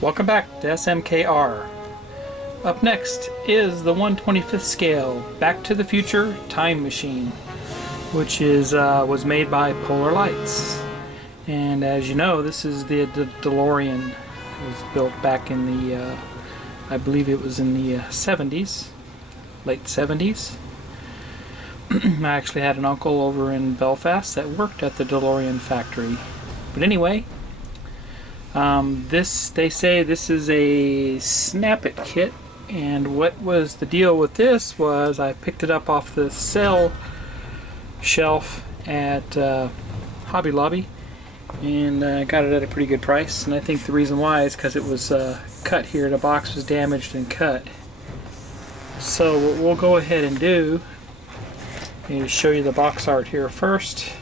Welcome back to SMKR. Up next is the 1/25th scale Back to the Future Time Machine, which was made by Polar Lights. And as you know, this is the Delorean. It was built back in the, I believe it was in the 70s, late 70s. I actually had an uncle over in Belfast that worked at the Delorean factory. But anyway, they say this is a Snap-It kit, and what was the deal with this was I picked it up off the sale shelf at Hobby Lobby, and got it at a pretty good price. And I think the reason why is because it was cut here. The box was damaged and cut. So what we'll go ahead and do is show you the box art here first.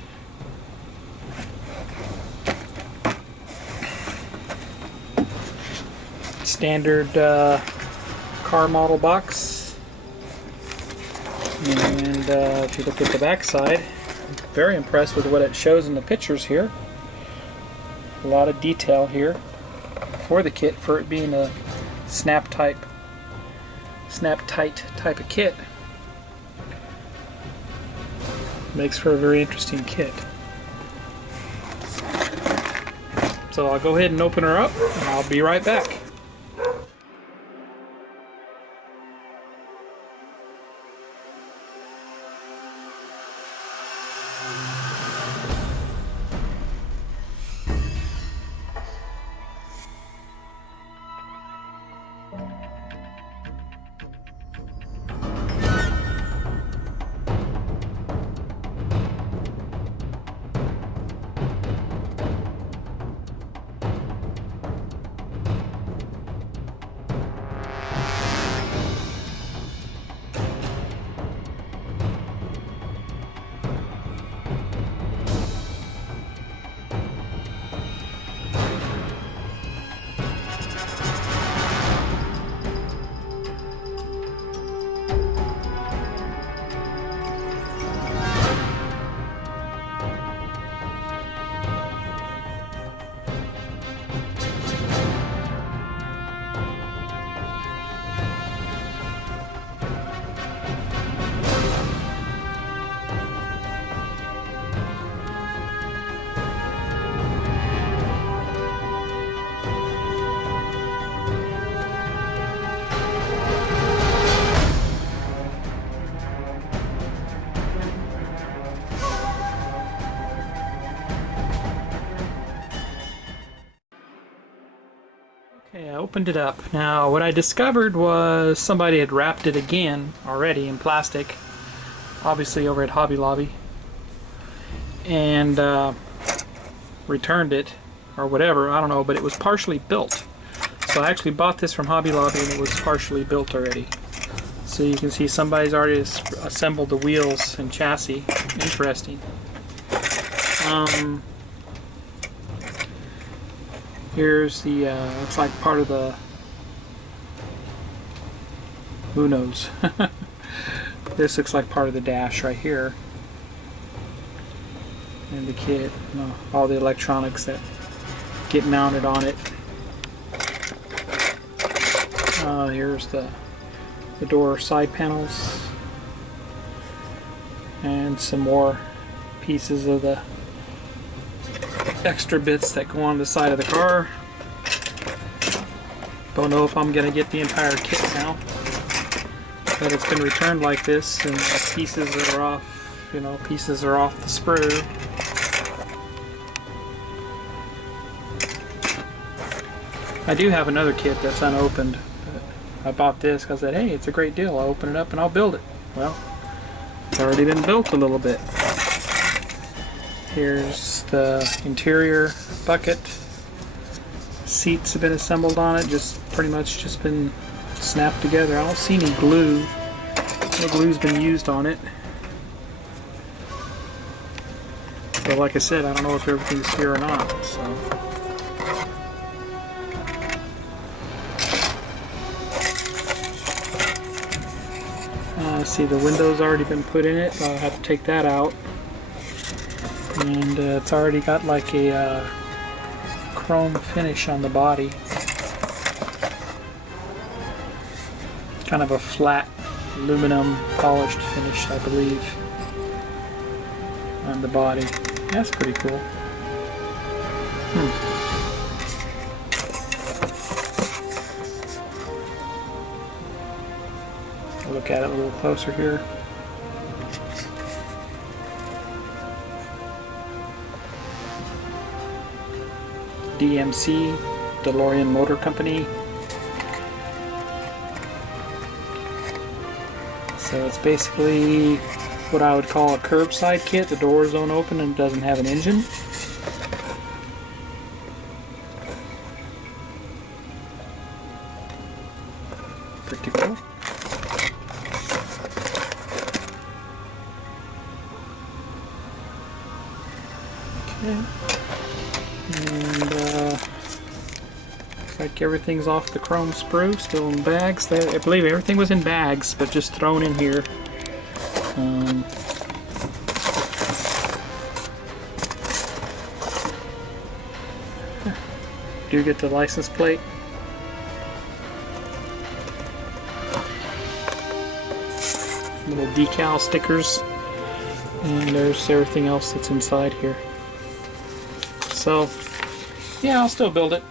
Standard car model box, and if you look at the back side, I'm very impressed with what it shows in the pictures here. A lot of detail here for the kit, for it being a snap Tite type of kit. Makes for a very interesting kit. So I'll go ahead and open her up, and I'll be right back. Okay, I opened it up. Now, what I discovered was somebody had wrapped it again already in plastic, obviously over at Hobby Lobby, and returned it, or whatever, I don't know, but it was partially built. So I actually bought this from Hobby Lobby, and it was partially built already. So you can see somebody's already assembled the wheels and chassis. Interesting. Here's the, looks like part of the, who knows. This looks like part of the dash right here. And the kit, all the electronics that get mounted on it. Here's the door side panels. And some more pieces of the extra bits that go on the side of the car. Don't know if I'm gonna get the entire kit now, but it's been returned like this, and the pieces are off. Pieces are off the sprue. I do have another kit that's unopened, but I bought this because I said, hey, it's a great deal. I'll open it up and I'll build it. Well, it's already been built a little bit. Here's the interior bucket. Seats have been assembled on it, just pretty much just been snapped together. I don't see any glue. No glue's been used on it. But like I said, I don't know if everything's here or not. So. See, the window's already been put in it. I'll have to take that out. And it's already got like a chrome finish on the body. Kind of a flat aluminum polished finish, I believe, on the body. That's pretty cool. I'll look at it a little closer here. DMC, Delorean Motor Company. So it's basically what I would call a curbside kit. The doors don't open and it doesn't have an engine. Pretty cool. Okay. And looks like everything's off the chrome sprue, still in bags. I believe everything was in bags, but just thrown in here. Do get the license plate. Little decal stickers, and there's everything else that's inside here. So, yeah, I'll still build it.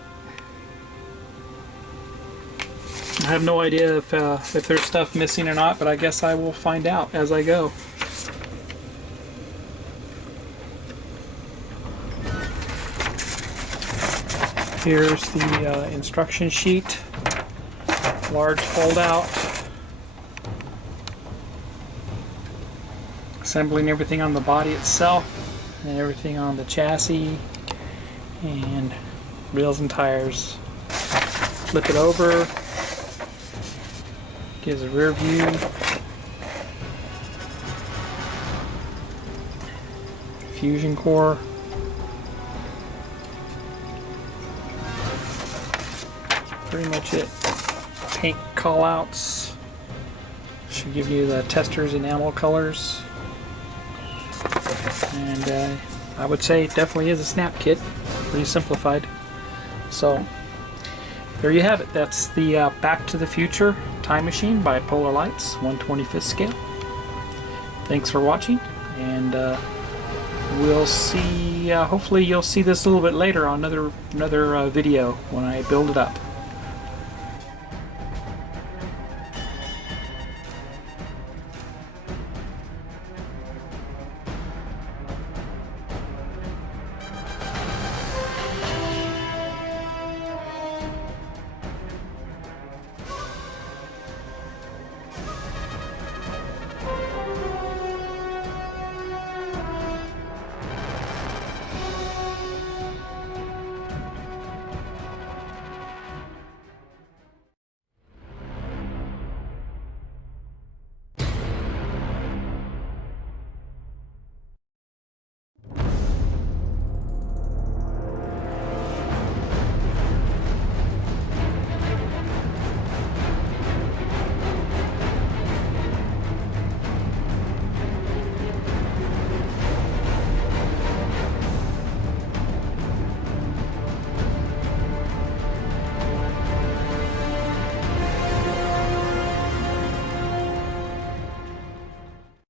I have no idea if there's stuff missing or not, but I guess I will find out as I go. Here's the instruction sheet, large fold-out, assembling everything on the body itself and everything on the chassis and wheels and tires. Flip it over, gives a rear view, fusion core. Pretty much it. Paint callouts. Should give you the tester's enamel colors. And I would say it definitely is a snap kit. Pretty simplified. So there you have it. That's the Back to the Future Time Machine by Polar Lights, 1/25th scale. Thanks for watching, and we'll see. Hopefully you'll see this a little bit later on another video when I build it up.